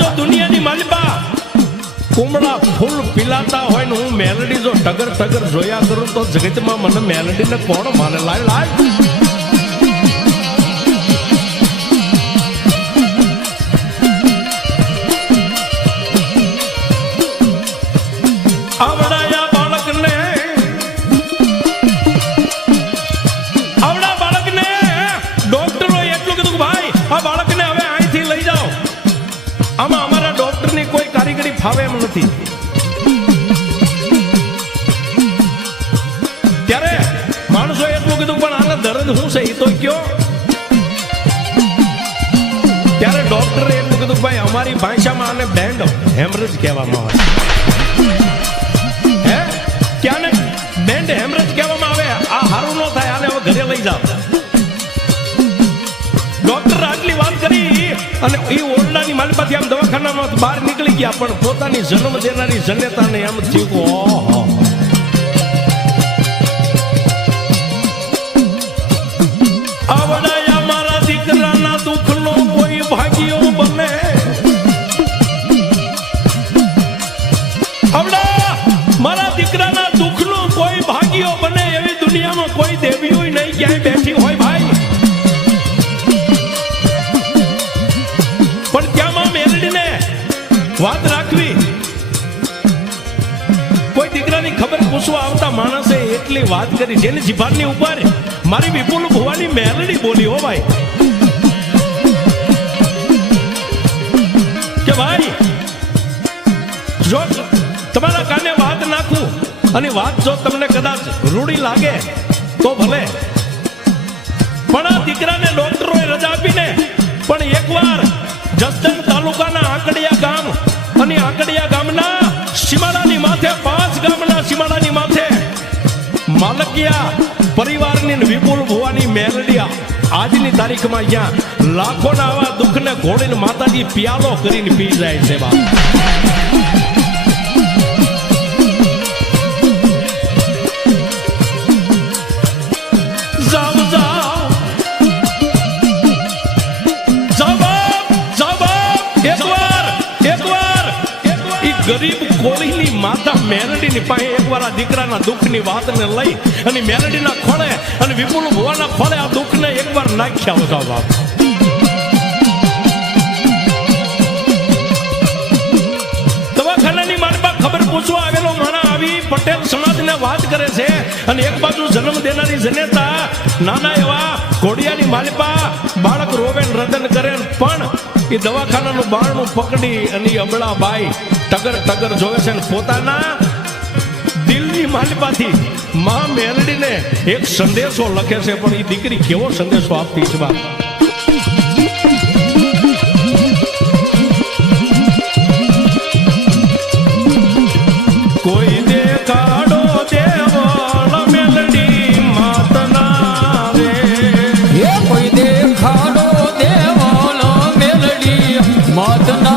જો દુનિયાની માલિકા કુમળા ફૂલ પીલાતા હોય ને હું મેલડી જો ટગર ટગર જોયા કરું તો જગતમાં મને મેલડીને કોણ માને? લાય લાય આવડાયા બાળકને ડોક્ટરો એટલું કીધું ભાઈ આ બાળકને હવે અહીંથી લઈ જાઓ. આમાં અમારા ડોક્ટરની કોઈ કારીગરી ફાવે એમ નથી. ત્યારે માણસો એટલું કીધું પણ આને દર્દ શું છે એ તો કયો. ત્યારે ડોક્ટરે એટલું કીધું ભાઈ અમારી ભાષામાં આને બેન્ડ હેમરેજ કહેવામાં આવે. હે ક્યાંને બેન્ડ હેમરેજ કહેવામાં આવે. આ હારું ન થાય, આને હવે ઘરે લઈ જાઓ. ડોક્ટર આટલી વાત કરી અને એ ઓરડાની માલિકાથી આમ દવાખાનામાં બહાર નીકળી ગયા, પણ પોતાની જન્મ દેનારી જનેતાને એમ થયું ઓહો આવડાયા મારા દીકરાના દુઃખનો કોઈ ભાગ્યો બને. આવડા મારા દીકરાના દુઃખનો કોઈ ભાગ્યો બને એવી દુનિયામાં કોઈ દેવીઓ નહીં ક્યાંય બેઠી હોય ભાઈ. પણ ત્યાંમાં મેલડીને વાત રાખવી. કોઈ દીકરાની ખબર પૂછવા આવતા માણસે એટલી વાત કરી જેની જીભાની ઉપર મારી વિપુલ ભુવાની મેલડી બોલી. હો ભાઈ કે ભાઈ જો તમારા કાને વાત નાખું અને વાત જો તમને કદાચ રૂડી લાગે તો ભલે, પણ આ દીકરાને ડોક્ટરોએ રજા આપીને પણ એકવાર જસદણ તાલુકાના આકડિયા ગામ અને આકડિયા ગામના સીમાડાની માથે 5 ગામના સીમાડાની માથે માલકિયા પરિવારની વિપુલ ભુવાની મેલડી આજની તારીખમાં અહીંયા લાખોના આવા દુઃખને ઘોડીને માતાજી પિયાલો કરીને પી જાય છે. બાપ ગરીબ કોળીની માતા મેલડીની પાસે એકવાર આ દીકરાના દુઃખની વાતને લઈ અને મેલડીના ખોળે અને વિપુલ ભુવાના ખોળે આ દુઃખને એકવાર નાખ્યા હતા. બાપ દવાખાનાની મારી પાસે ખબર પૂછવા આવેલો માણા આવી પટેલ સમાજને વાત કરે છે અને એક બાજુ જન્મ દેનારી જનેતા નાના એવા ઘોડિયાની માલિપા બાળક રોવે રદન કરે, પણ એ દવાખાનાનું બારણું પકડી અને અબળા બાઈ ટગર ટગર જોવે છે. પોતાના દિલની માલિપાથી માં મેલડીને એક સંદેશો લખે છે, પણ એ દીકરી કેવો સંદેશો આપતી છે. બાપ કોઈ દેખાડો દેવળ મેલડી માતના રે. કોઈ દેખાડો દેવળ મેલડી માતના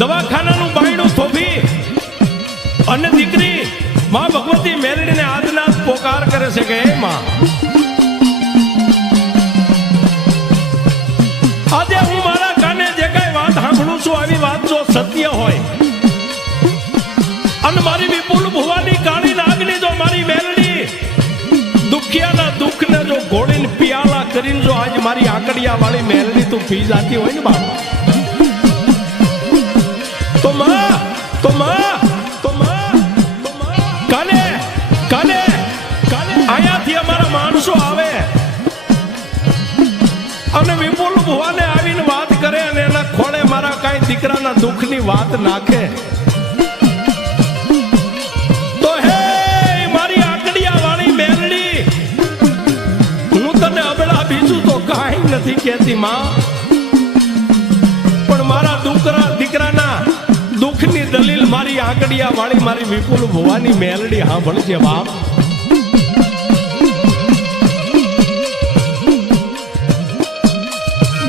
દવાખાનાનું બાયણું થોભી અને દીકરી માં ભગવતી મેલડીને આજના પોકાર કરે છે કે હે માં, આજે હું મારા કાને જે કઈ વાત સાંભળું છું આવી વાત જો સત્ય હોય અને મારી વિપુલ ભુવાની કાળી નાગની જો મારી મેલડી દુખિયાના દુઃખને જો ગોળીને પિયાલા કરીને જો આજ મારી આકડિયા વાળી મેલડી તું પી જાતી હોય ને બાપ, તો માં તો માં તો માં કાલે કાલે કાલે અહીંયાથી અમારા માણસો આવે અને વિપુલ ભુવાને આવીને વાત કરે અને એના ખોળે મારા કાંઈ દીકરાના દુઃખની વાત નાખે તો હે મારી આકડિયા વાળી મેલડી, હું તને અબળા બીજું તો કાંઈ નથી કહેતી માં, પણ મારા દીકરાના દુઃખની દલીલ મારી આકડિયા વાળી મારી વિપુલ ભુવાની મેલડી સાંભળજે બાપ.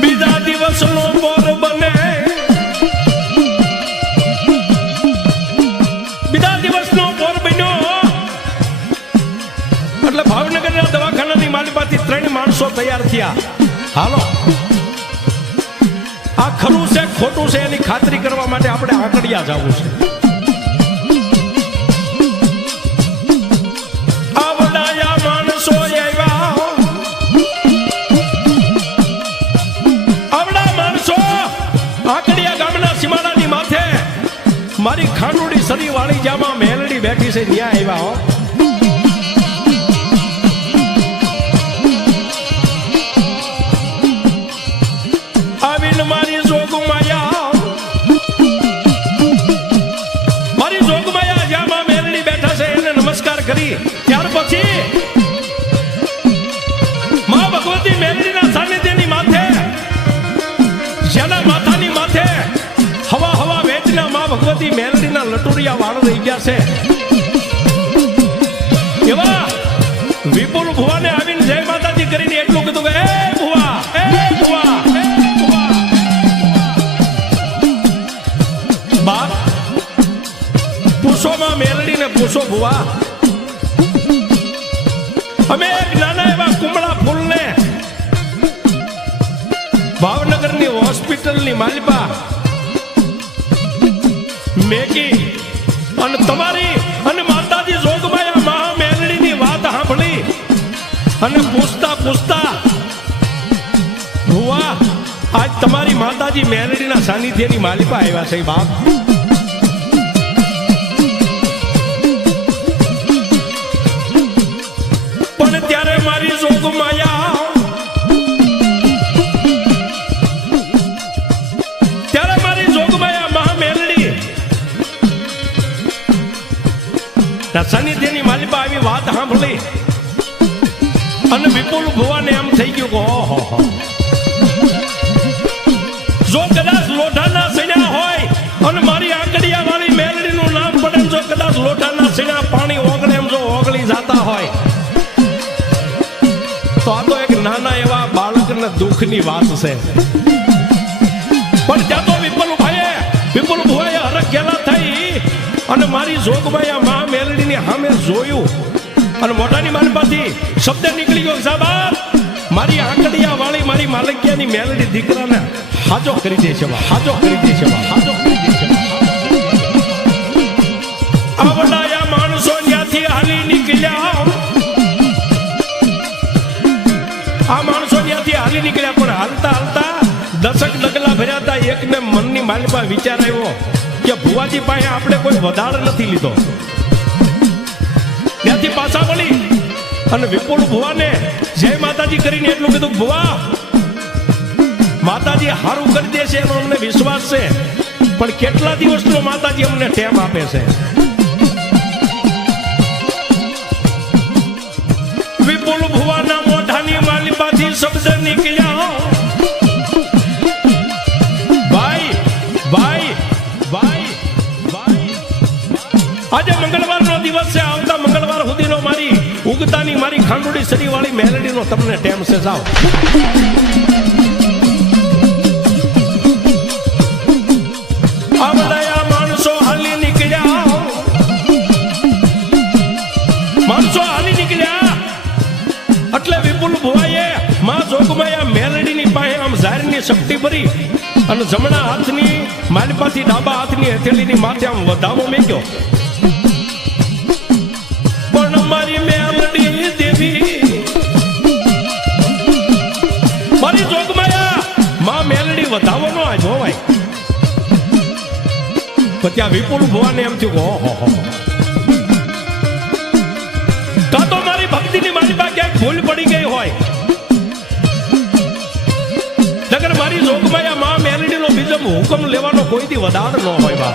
બીજા દિવસનો બોર બને, બીજા દિવસનો બોર બન્યો એટલે ભાવનગરના દવાખાનાની માલિપાથી 3 માણસો તૈયાર થયા. હાલો આ ખરું છે ખોટું છે એની ખાતરી કરવા માટે આપણે આકડિયા જવું છે. આવડાયા માણસો આવ્યા, આવડા માણસો આકડિયા ગામના સીમાડાની માથે મારી ખાંડુડી સરી વાળી જામાં મેલડી બેઠી છે ત્યાં આવ્યા હો. મારી જોગમાયા જ્યાં મેલડી બેઠા છે એને નમસ્કાર કરી ત્યાર પછી માં ભગવતી મેલડીના સાનિધ્યની માથે, જેના માથાની માથે હવા હવા વેચના માં ભગવતી મેલડીના લટુરિયા વાળ રહી ગયા છે એવા વિપુલ ભુવાને આવીને જય માતાજી કરીને એટલું કીધું કે એ ભુવા, એ ભુવા, બાપ પૂછોમાં મેલડીને પૂછો ભુવા, અમે એક નાના એવા કુમળા ફૂલને ભાવનગરની હોસ્પિટલની માલિપા મેકી અને તમારી અને માતાજી જોગમાયા મહા મેલડીની વાત સાંભળી અને પૂછતા પૂછતા ભુવા આજ તમારી માતાજી મેલડીના સાનિધ્યની માલિપા આવ્યા છે બાપ. પણ ત્યારે મારી જોગમાયા, ત્યારે મારી જોગમાયા મહા મેલડી સાનિધ્યની માલિપા આવી વાત સાંભળી અને વિપુલ ભુવાને એમ થઈ ગયું કે ઓહો, જો કદાચ લોઢાના સૈયા હોય અને મારી આકડિયા વાળી મેલડીનું નામ પડે, જો કદાચ લોઢાના સૈયા પાણી ઓગળે એમ જો ઓગળી જતા હોય તો આ તો એક નાના એવા બાળકના દુઃખની વાત છે. પણ ત્યાં તો વિપુલ ભુવાએ હરખ ગેલા થઈ અને મારી જોગમાયા મા મેલડીની સામે જોયું અને મોઢાની માલપાથી શબ્દ નીકળી ગયો, સાહેબ મારી આકડિયા વાળી મારી માલકિયાની મેલડી દીકરાને હાજો કરી દે છે, હાજો કરી દે છે, હાજો કરી દે છે. આવડાયા માણસો ત્યાંથી હાલી નીકળ્યા, આ માણસો ત્યાંથી હાલી નીકળ્યા પણ હાલતા હાલતા દશક ડગલા ભર્યા હતા. એકને મનની માલિપા વિચાર આવ્યો કે ભુવાજી પાસે આપણે કોઈ વધાર નથી લીધો. ત્યાંથી પાછા વળી અને વિપુલ ભુવાને જય માતાજી કરીને એટલું કીધું, ભુવા માતાજી હારું કરી દેશે એનો અમને વિશ્વાસ છે, પણ કેટલા દિવસનો માતાજી અમને ટેમ આપે છે. વિપુલ ભુવાના મોઢાની માલિપાથી શબ્દ નીકળ્યા, ભાઈ ભાઈ ભાઈ ભાઈ આજે મંગળવારનો દિવસ છે, આવતા મંગળવાર સુધીનો મારી ઉગતાની મારી ખાંડુડી સરી વાળી મેલડીનો તમને ટેમ છે. જાઓ આવડાયા માણસો હાલી નીકળ્યા હાથેથી શક્તિ ભરી અને જમણા હાથની માલિપાથી ડાબા હાથની હથેળીની માથે આમ વધાવો મેક્યો. પણ મારી મેલડી દેવી, મારી જોગમાયા માં મેલડી વધાવો નો આ જોવાય. તો ત્યાં વિપુલ ભુવાને એમ થયું ઓહો, કાં તો મારી ભક્તિની માલિપા ક્યાંક ભૂલ પડી ગઈ હોય. નગર મારી જોગમાયા માં મેલડીનો બીજો હુકમ લેવાનો કોઈથી વધાર ન હોય. બા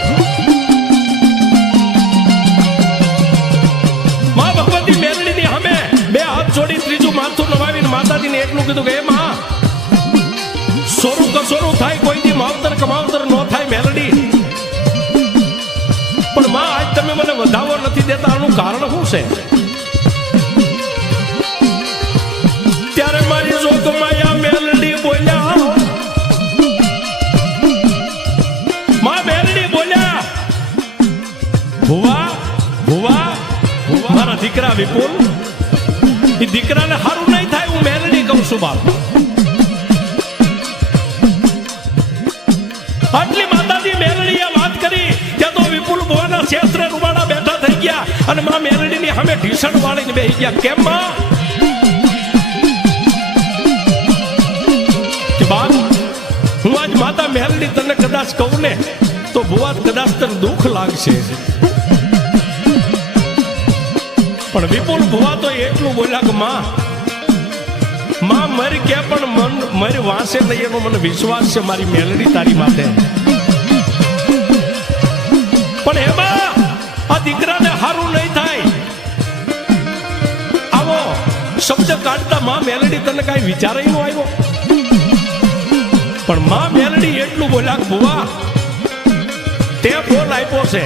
માં ભગવતી મેલડીની સામે બે હાથ જોડી ત્રીજું માથું નવાવીને માતાજીને એટલું કીધું કે એ માં સોરું કસોરું થાય, કોઈથી માવતર કમાવતર ન થાય મેલડી, પણ માં આજ તમે મને વધાવો નથી દેતા, આનું કારણ શું છે? ત્યારે મારી જોગમાયા મેલડી બોલ્યા, માં મેલડી બોલ્યા, ભુવા ભુવા મારા દીકરા વિપુલ, એ દીકરાને સારું નહીં થાય, હું મેલડી કહું છું બાપ. આટલી માતાજી મેલડીએ વાત કરી ત્યાં તો વિપુલ ભુવાના ક્ષેત્રે રૂવાડા બેઠા થઈ ગયા અને માં મેલડીની સામે ઢીસણ વાળીને બેસી ગયા. કેમ માં? કે બાપ, હું આજ માતા મેલડી તને કદાચ કહું ને તો ભુવા કદાચ તને દુઃખ લાગશે, પણ વિપુલ ભુવા તો એટલું બોલ્યા કે માં મરી કે પણ મન મરી વાંસે નહીં એનો મને વિશ્વાસ છે મારી મેલડી તારી માથે. પણ એમાં આ દીકરાને હારું નહીં થાય આવો શબ્દ કાઢતા માં મેલડી તને કઈ વિચાર ન આવ્યો? પણ માં મેલડી એટલું બોલ્યા કે ભુવા તે બોલ આપ્યો છે,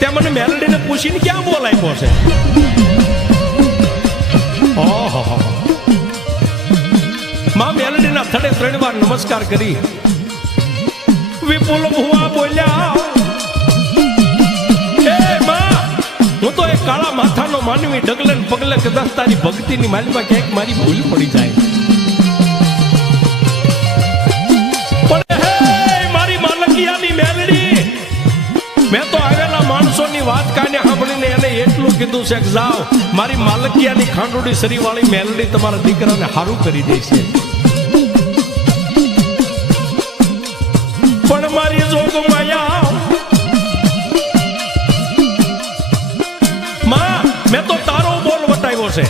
તે મને મેલડીને પૂછીને ક્યાં બોલ આપ્યો છે? ઓહો, માં મેલડીના થડે 3 વાર નમસ્કાર કરી વિપુલ ભુવા બોલ્યા, એ માં હું તો એક કાળા માથાનો માનવી ડગલે ને પગલે કદાચ તારી ભક્તિની માલિકા ક્યાંક મારી ભૂલ પડી જાય, પણ હે મારી માલકિયાની મેલડી, મેં તો આવેલા માણસોની વાત કાને સાંભળીને એને એટલું કીધું છે કે જાઓ મારી માલકિયાની ખાંડોડી સરીવાળી મેલડી તમારા દીકરાને હારું કરી દેશે. પણ મારી જોગમાયા માં મેં તો તારો બોલ વટાવ્યો છે,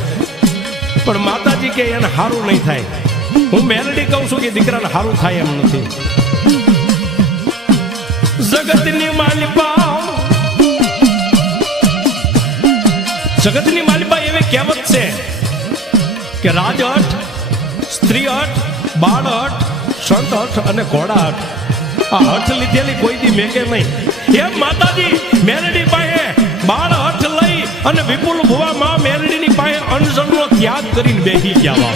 પણ માતાજી કે એને હારું નહીં થાય. હું મેલડી કહું છું કે દીકરાને હારું થાય એમ નથી. જગતની માલિપા, જગતની માલિપા એવી કહેવત છે કે રાજ હઠ, સ્ત્રી હઠ, બાળ હઠ, સંત હઠ અને ઘોડા હઠ, આ હઠ લીધેલી કોઈ દી મેકે નહીં. એમ માતાજી મેલડી પાસે બાળ હઠ લઈ અને વિપુલ ભુવા માં મેલડીની પાસે અનશનનો ત્યાગ કરીને બેસી ગયા.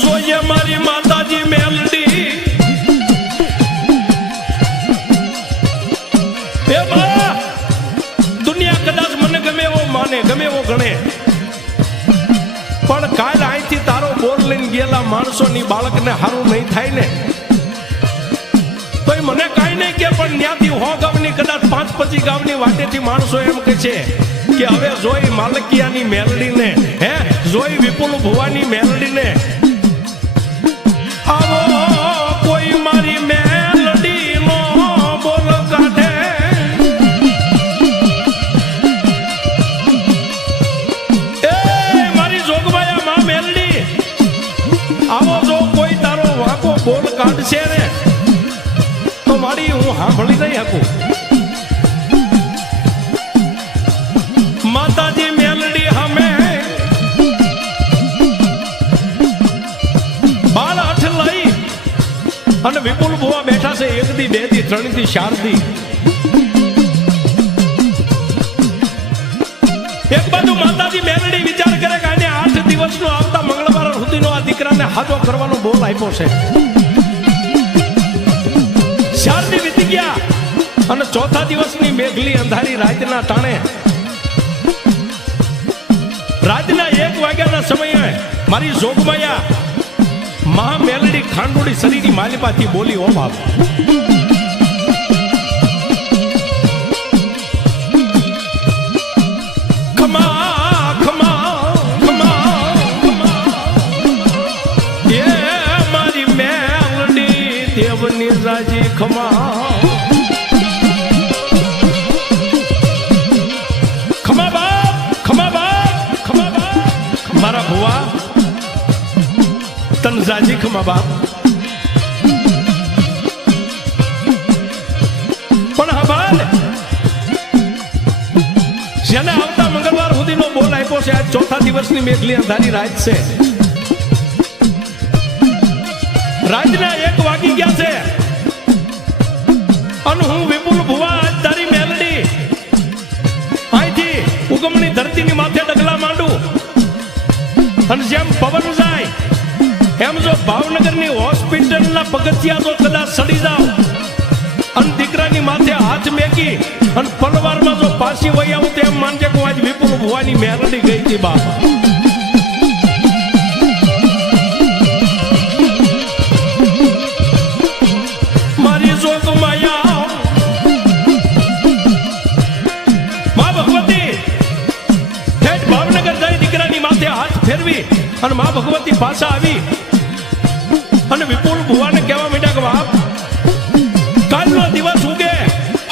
જોઈએ મારી માતાજી મેલડી, એ બા દુનિયા કદાચ મને ગમે એવો માને, ગમે એવો ગણે, પણ કાલ અહીંથી તારો બોલ લઈને ગયેલા માણસોની બાળકને હારું નહીં થાય ને તો મને કાંઈ નહીં કે, પણ ત્યાંથી 100 ગામની કદાચ 5-25 ગામની વાટેથી માણસો એમ કે છે કે હવે જોઈ માલકિયાની મેલડીને, હે જોઈ વિપુલ ભુવાની મેલડીને, આવો કોઈ મારી મેલડીનો બોલ કાઢે, એ મારી જોગમાયા માં મેલડી, આવો જો કોઈ તારો વાંકો બોલ કાઢશે ને તો મારી હું સાંભળી નહીં શકું. માતાજી મેલડી સામે બાળ હઠ લઈ અને વિપુલ ભુવા બેઠા છે 1 દી 2 દી 3 દી 4 દી. એક બાજુ માતાજી મેલડી વિચાર કરે કે આને 8 દિવસનો આવતા મંગળવાર સુધીનો આ દીકરાને હાજો કરવાનો બોલ આપ્યો છે. 4 દી વીતી ગયા અને 4થા દિવસની મેઘલી અંધારી રાતના ટાણે રાતના 1 વાગ્યાના સમયે મારી જોગમાયા મહા મેલડી ખાંડોળી શરીરની માલિપાથી બોલી ઓ બાપ. રાજી ખમા ખમા બાપ, ખમા બાપ, ખમા બાપ, મારા ભુવા તન રાજી ખમા બાપ. પણ હબાલ જેને આવતા મંગળવાર સુધીનો બોલ આપ્યો છે, આજ ચોથા દિવસની મેઘલી અંધારી રાત છે. રાતના 1 વાગી ગયા છે અને હું વિપુલ ભુવા આજ તારી મેલડી અહીંથી ઉગમણી ધરતીની માથે ડગલા માંડું અને જેમ પવન જાય એમ જો ભાવનગરની હોસ્પિટલના પગથિયા જો કદાચ સડી જાવ અને દીકરાની માથે હાથ મેકી અને પલવારમાં જો પાછી વહી આવું તો એમ માનજે કે આજ વિપુલ ભુવાની મેલડી ગઈ હતી બાપા. અને માં ભગવતી પાછા આવી અને વિપુલ ભુવાને કહેવા માંડ્યા કે બાપ કાલનો દિવસ ઉગે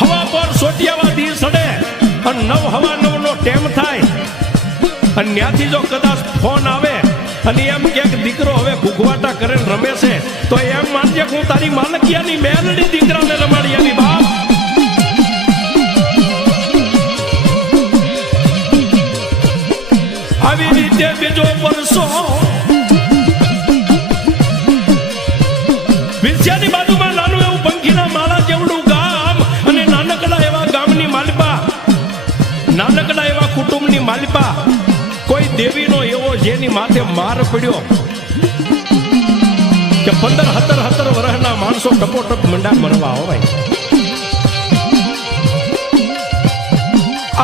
હવા પર સોટિયાવા દી સડે અને 9:09 નો ટેમ થાય અને ત્યાંથી જો કદાચ ફોન આવે અને એમ કે દીકરો હવે ઘૂઘવાટા કરે રમે છે તો એમ માનજે હું તારી માલકિયાની મેલડી દીકરાને રમાડી આવી બાપ. આવી રીતે બીજો પરસો વિંછિયાની બાજુમાં નાનું એવું પંખીના માળા જેવડું ગામ અને નાનકડા એવા ગામની માલિપા, નાનકડા એવા કુટુંબની માલિપા, કોઈ દેવીનો એવો જેની માથે માર પડ્યો કે 15-17 વર્ષના માણસો ટપોટપ મંડા મરવા હોય.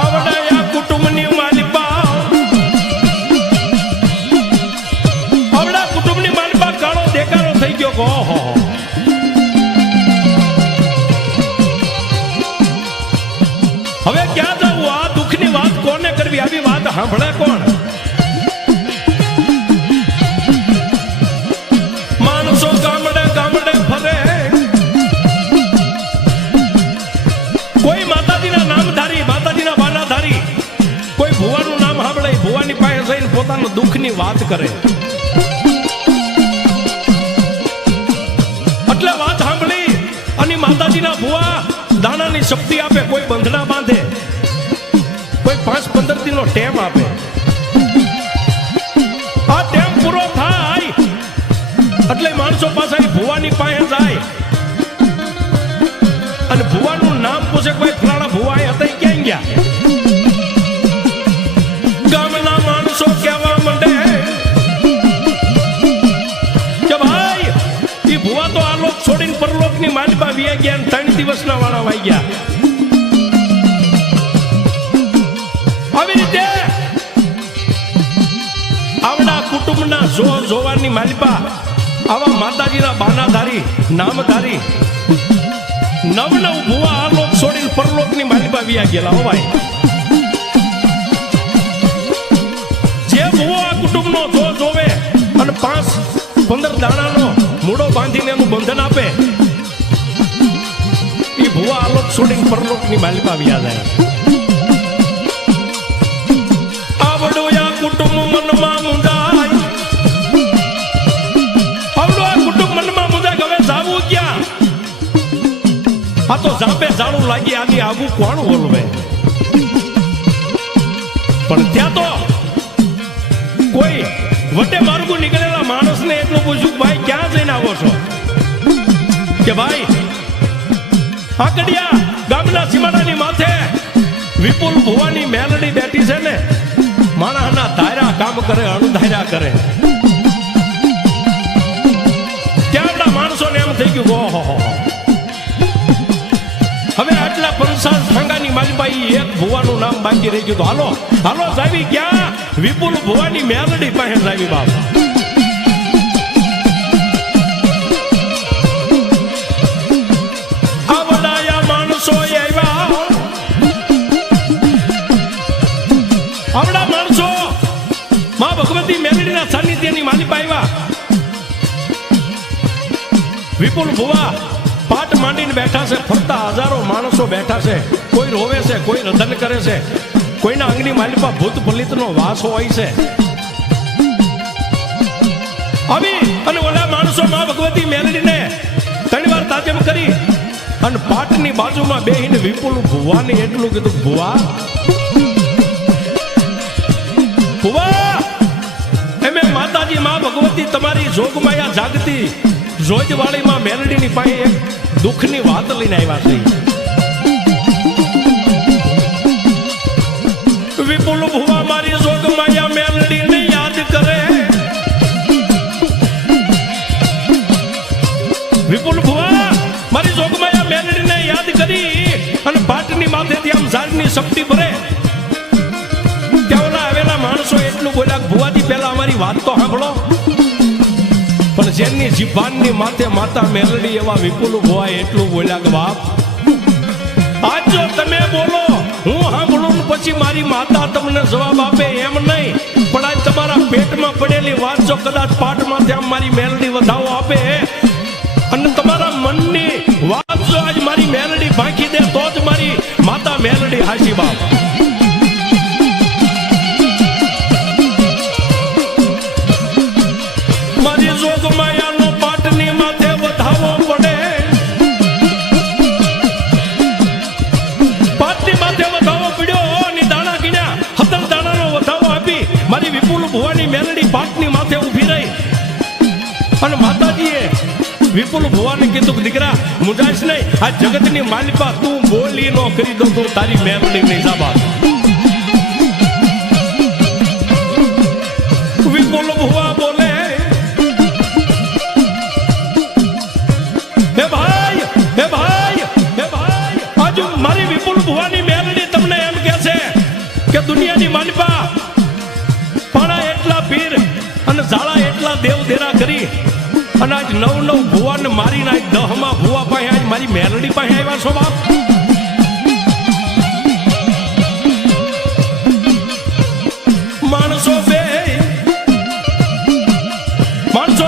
આવડા કુટુંબની માલિપા, થઈ ગયો કહો હવે ક્યાં જવું? આ દુઃખની વાત કોને કરવી? આવી વાત સાંભળે કોણ? માણસો ગામડે ગામડે ફરે, કોઈ માતાજીના નામ ધારી, માતાજીના બાના ધારી, કોઈ ભુવાનું નામ સાંભળે, ભુવાની પાસે જઈને પોતાનું દુઃખની વાત કરે. એટલે વાત સાંભળી અને માતાજીના ભુવા દાણાની શક્તિ આપે, કોઈ બંધણા બાંધે, કોઈ 5-15 દિનનો ટેમ આપે. આ ટેમ પૂરો થાય એટલે માણસો પાછા ભુવાની પાસે જાય અને ભુવાનું નામ પૂછે, કોઈ ફલાણા ભુવા હતા ક્યાં ગયા? ગામના માણસો કહેવા માંડે કે ભાઈ એ ભુવા તો આ લોક છોડીને પરલોકની માલિપા વી ગયા, 3 દિવસના વાળા વાઈ ગયા. આવી રીતે આવડા કુટુંબના જોવાની માલિપા, આવા માતાજીના બાનાધારી નામધારી 9 ભુવા આ લોક છોડીને પરલોકની માલિપા વી ગયેલા. હો ભાઈ, જે ભુવો આ કુટુંબનો જોવે અને 5-15 દાણાનો મૂડો બાંધીને એનું બંધન આપે, એ ભુવા આલોક છોડીને પરલોકની માલિપા વ્યા જાય. આવડું આ કુટુંબ મનમાં મુંજાય, આવડું આ કુટુંબ મનમાં મુંજાય, હવે જાવું ક્યાં? આ તો જાપે જાળું લાગી, આની આગું કોણ બોલવે? પણ ત્યાં તો કોઈ વટે માર્ગું નીકળેલા માણસને એટલું પૂછ્યું, ભાઈ ક્યાં જઈને આવો છો? કે ભાઈ આકડિયા ગામના સીમાડાની માથે વિપુલ ભુવાની મેલડી બેઠી છે ને, માણસના ધાર્યા કામ કરે, અણધાર્યા કરે. ત્યાંના માણસોને એમ થઈ ગયું, ઓહો હવે આટલા 50 ફાંગાની માલભાઈ એક ભુવાનું નામ બાકી રહી ગયું. હાલો હાલો જાવી ક્યાં? વિપુલ ભુવાની મેલડી પાસે જાવી બાપ. આવડાયા માણસો આવ્યા, આવડા માણસો માં ભગવતી મેલડીના સાનિધ્યની માલિપા આવ્યા. વિપુલ ભુવા પાટ માંડીને બેઠા છે, ફરતા હજારો માણસો બેઠા છે. કોઈ રોવે છે, કોઈ રધન કરે છે, કોઈના અંગની માલિપા ભૂત પલિતનો વાસ હોય છે. આવી અને ઓલા માણસો માં ભગવતી મેલડીને ત્રણ વાર તાજમ કરી અને પાટની બાજુમાં બેહીને વિપુલ ભુવાને એટલું કીધું, ભુવા ભુવા એમે માતાજી માં ભગવતી તમારી જોગમાયા જાગતી જોજવાળી માં મેલડીની પાસે એક દુઃખની વાત લઈને આવ્યા છે. વિપુલ ભુવા મારી જોગમાયા મેલડીને યાદ કરે. વિપુલ ભુવા મારી જોગમાયા મેલડીને યાદ કરી અને પાટની માથેથી આમ ઝાડની શક્તિ ભરે. ત્યાં આવેલા માણસો એટલું બોલ્યા, ભુવાજી પહેલા અમારી વાત તો સાંભળો. પણ જેની જીભાનની માથે માતા મેલડી એવા વિપુલ ભુવા એટલું બોલ્યા કે બાપ આજ જો તમે બોલો હું સાંભળું પછી મારી માતા તમને જવાબ આપે એમ નહીં, પણ આજ તમારા પેટમાં પડેલી વાત જો કદાચ પાઠમાંથી આમ મારી મેલડી વધાવો આપે અને તમારા મનની વાત જો આજ મારી મેલડી ભાંકી દે તો જ મારી માતા મેલડી હાચી બાપ. મારી જોગમાયાનો પાટની માથે વધાવો પડે, પાટની માથે વધાવો પડ્યો અને દાણા ગીણ્યા 17 દાણાનો વધાવો આપી મારી વિપુલ ભુવાની મેલડી પાટની માથે ઊભી રહી. અને માતાજીએ વિપુલ ભુવાને કીધું કે દીકરા મુંજાઈશ નહીં, આ જગતની માલિપા તું બોલી નો કરી દઉં તો તારી મેલડી નહીં સાબા. વિપુલ ભુવા બોલે, હે ભાઈ હે ભાઈ હે ભાઈ, આજુ મારી વિપુલ ભુવાની મેલડી તમને એમ કહે છે કે દુનિયાની માલિપા પાણા એટલા પીર અને ઝાડા એટલા દેવ દેરા કરી અને આજ 9 ભુવાને મારીને આજ 10માં ભુવા પાસે આજ મારી મેલડી પાસે આવ્યા છો બાપ. માણસો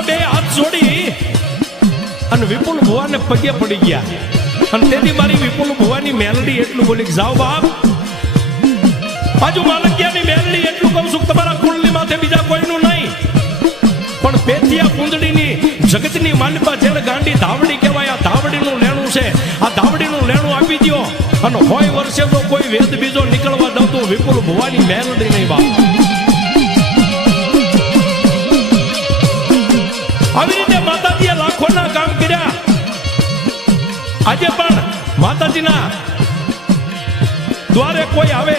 બે હાથ જોડી અને વિપુલ ભુવાને પગે પડી ગયા. અને તેથી મારી વિપુલ ભુવાની મેલડી એટલું બોલી કે જાઓ બાપ, બાજુ માલકિયાની મેલડી એટલું કહું છું તમારા કુળની માથે બીજા કોઈનું નહીં, પણ પેથિયા કુંદડીની જગતની માલિપા જેને ગાંડી ધાવડી કહેવાય, આ ધાવડીનું લેણું છે. આ ધાવડીનું લેણું આપી દો અને 100 વર્ષે તો કોઈ વેદ બીજો નીકળવા દઉં તો વિપુલ ભુવાની મેલડી નહીં બાપ. આવી રીતે માતાજીએ લાખોના કામ કર્યા. આજે પણ માતાજીના દ્વારે કોઈ આવે,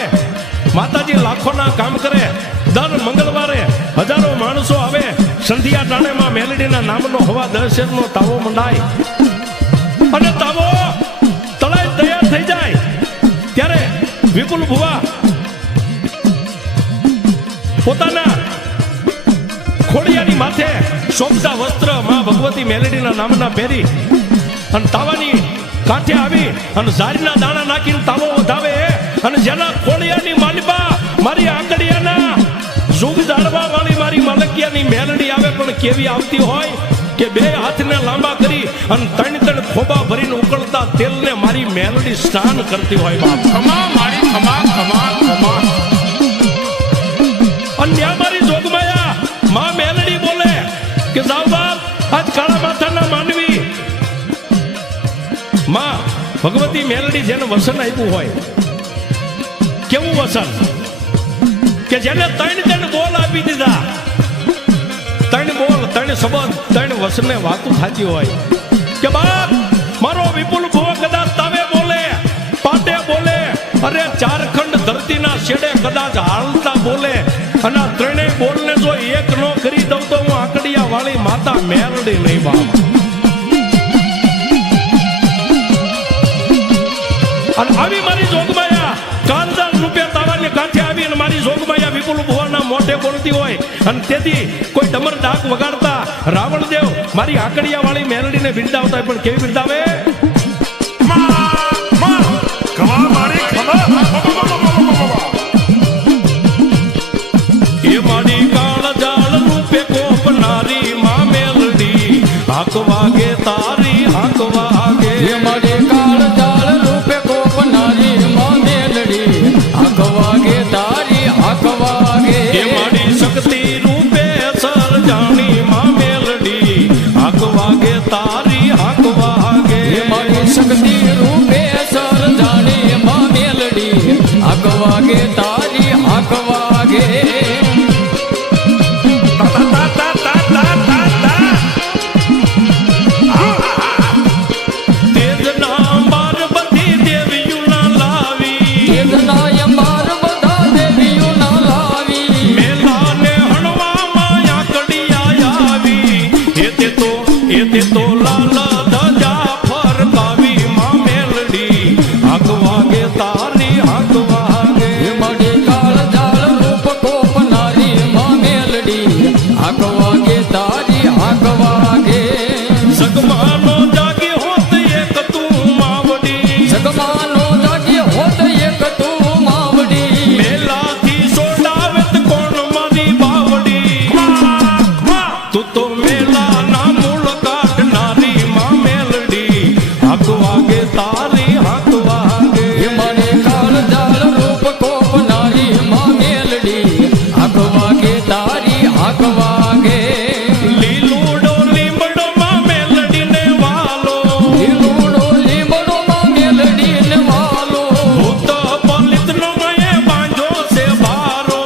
માતાજી લાખોના કામ કરે. દર મંગળવારે હજારો માણસો આવે. સંધ્યા ટાણેમાં મેલડીના નામનો હવા 10 નો તાવો મંડાય અને તાવો તળાઈ તૈયાર થઈ જાય ત્યારે વિપુલ ભુવા પોતાના ખોડિયાની માથે શોભતા વસ્ત્ર માં ભગવતી મેલડીના નામના પહેરી અને તાવાની કાંઠે આવી અને ઝારીના દાણા નાખીને તાવો વધાવે. અને જેના ખોડિયાની માલિપા મારી આંગળીયાના જુગ જાળવા વાળી મારી માલકિયાની મેલડી આવે પણ કેવી આવતી હોય કે 2 હાથને લાંબા કરી અને 3 ખોબા ભરીને ઉકળતા તેલને મારી મેલડી સ્નાન કરતી હોય બાપ. ખમા મારી ખમા ખમા ખમા. અને ત્યાં મારી જોગમાયા માં મેલડી બોલે કે જાઓ બાપ, આજ કાળા માથાના માનવી માં ભગવતી મેલડી જેને વસન આપ્યું હોય, કેવું વસન કે જેને 3 બોલ આપી દીધા, 3 બોલ 3 શબ્દ 3 વસને વાતું થતી હોય કે બાપ મારો વિપુલ ભુવો કદાચ તાવે બોલે, પાટે બોલે, અરે 4 ખંડ ધરતીના છેડે કદાચ હાલતા બોલે અને આ 3 બોલને જો એક નો કરી દઉં તો હું આકડિયા વાળી માતા મેલડી નહીં બાપ. અને આવી મારી જોગમાયા વિપુલ ભુવાના મોઢે બોલતી હોય અને તેથી કોઈ ડમર ડાક વગાડતા રાવણદેવ મારી આકડિયા વાળી મેલડીને બિરદાવતા હોય, પણ કેવી બિરદાવે? ખમા મારી ખમા એ મારી કાળ જાળ રૂપે કોપનારી માં મેલડી હાક વાગે તારી હાક વાગે. એ મારી કાળ જાળ રૂપે કોપનારી માં મેલડી હાક વાગે તારી હાક વાગે. એ મારી શક્તિ રૂપે સરજાણી માં મેલડી હાક વાગે તારી હાક વાગે. એ મારી શક્તિ રૂપે સરજાણી માં મેલડી હાક વાગે તારી હાક વાગે. તે તો લાલ ધજા ફરકાવી માં મેલડી હાક વાગે તારી હાક વાગે. મારી કાળ જાળ રૂપ કોપનારી માં મેલડી હાક વાગે તારી હાક વાગે. સગમાનો જાગી હોત એક તું માવડી, સગમાનો જાગી હોત એક તું માવડી. મેલાથી સોડાવેત કોણ મારી બાવડી. તું તો મેલા ના મૂળ કાઢનારી માં મેલડી હાક વાગે તારી હાક વાગે. મારી કાળ જાળ રૂપ કોપનારી માં મેલડી હાક વાગે તારી હાક વાગે. લીલુડો લીમડો માં મેલડી ને વાલો, લીલુડો લીમડો માં મેલડી ને વાલો. ભૂત પલિત નો મયે બાંધો છે બારો.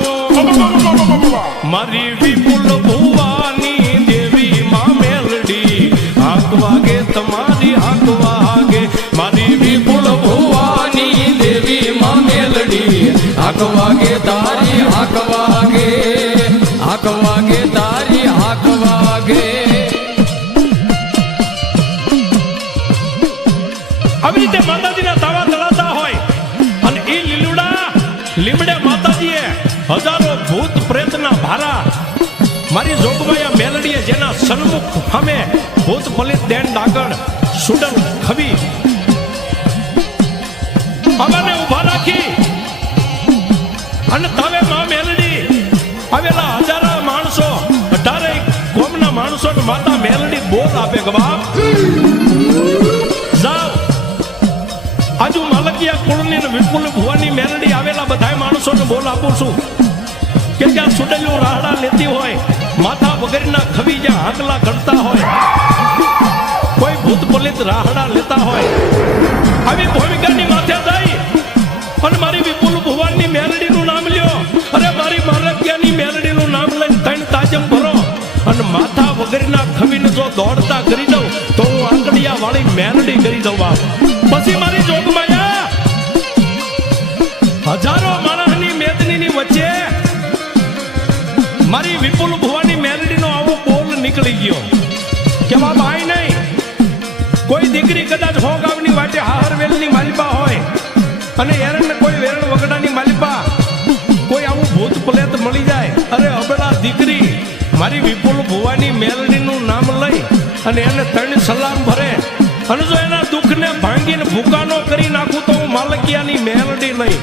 મારી વિપુલ ભુવાની દેવી માં મેલડી હાક વાગે તમારી હાક વાગે. મારી વિપુલ ભુવાની દેવી માં મેલડી હાક વાગે તારી હાક વાગે. હાક વાગે તારી હાક વાગે. આવી રીતે માતાજીના તાવા તળાતા હોય અને એ લીલુડા લીમડે માતાજીએ હજારો ભૂત પ્રેતના ભારા મારી જોગમાયા મેલડીએ જેના સન્મુખ સામે ભૂત પલિત દેન ડાકણ સુડલ ખવી અમાને ઉભા રાખી અને તાવે માં મેલડી આવેલા હજારા માણસો 18 કોમના માણસો માતા મેલડી બોલ આપે કે બાપ જાઓ આજુ માલકિયા કુળની ને વિપુલ ભુવાની મેલડી આવેલા બધા માણસોને બોલ આપું છું કે જ્યાં સુડેલું રાહડા લેતી હોય, માથા વગરના ખવી જ્યાં હાકલા કરતા હોય, કોઈ ભૂત પલિત રાહડા લેતા હોય, આવી ભૂમિકાની માથે જઈ અને મારી વિપુલ ભુવાની મેલડીનું નામ લ્યો. અરે મારી માલકિયાની મેલડીનું નામ લઈને 3 તાજમ ભરો અને માથા વગરના ખવીને જો દોડતા કરી દઉં તો હું આંકડિયા વાળી મેલડી કરી દઉં બાપ. પછી મારી જોગમાયા હજારો માણસની મેદનીની વચ્ચે મારી વિપુલ ભુવાની મેલડીનો આવો બોલ નીકળી ગયો કે બાપ આઈ નહીં. કોઈ દીકરી કદાચ હો ગામની વાટે હાહરવેલની માલિપા હોય અને એરણને કોઈ વેરણ વગડાની માલિપા કોઈ આવું ભૂત પ્રેત મળી જાય, અરે અબળા દીકરી મારી વિપુલ ભુવાની મેલડીનું નામ લઈ અને એને 3 સલામ ભરે અને જો એના દુઃખને ભાંગીને ભૂકાનો કરી નાખું તો હું માલકિયાની મેલડી નહીં.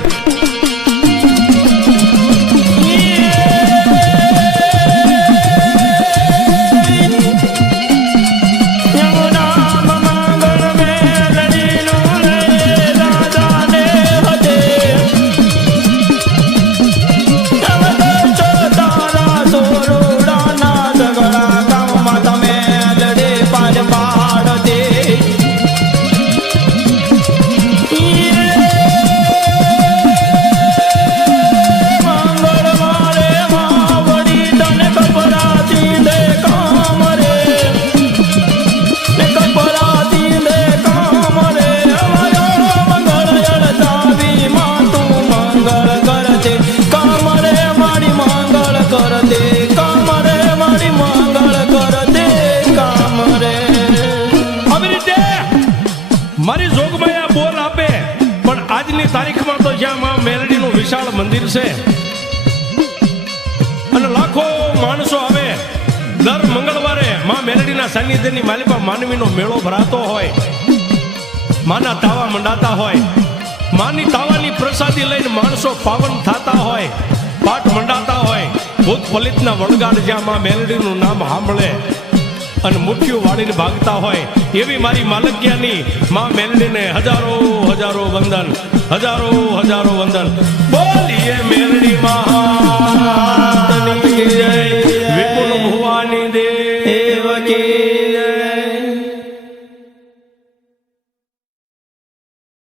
મારી જોગમાયા બોલ આપે પણ આજની તારીખમાં તો જ્યાં માં મેલડીનું વિશાળ મંદિર છે અને લાખો માણસો આવે દર મંગળવારે માં મેલડીના સાનિધ્યની માલિપા માનવીનો મેળો ભરાતો હોય, માના તાવા મંડાતા હોય, માની તાવાની પ્રસાદી લઈને માણસો પાવન થતા હોય, પાઠ મંડાતા હોય, ભૂત પલિતના વણગાડ જ્યાં માં મેલડીનું નામ સાંભળે અને મુઠ્ઠીઓ વાળીને ભાગતા હોય, એવી મારી માલકિયાની માં મેલડીને હજારો હજારો વંદન, હજારો હજારો વંદન. બોલીએ મેલ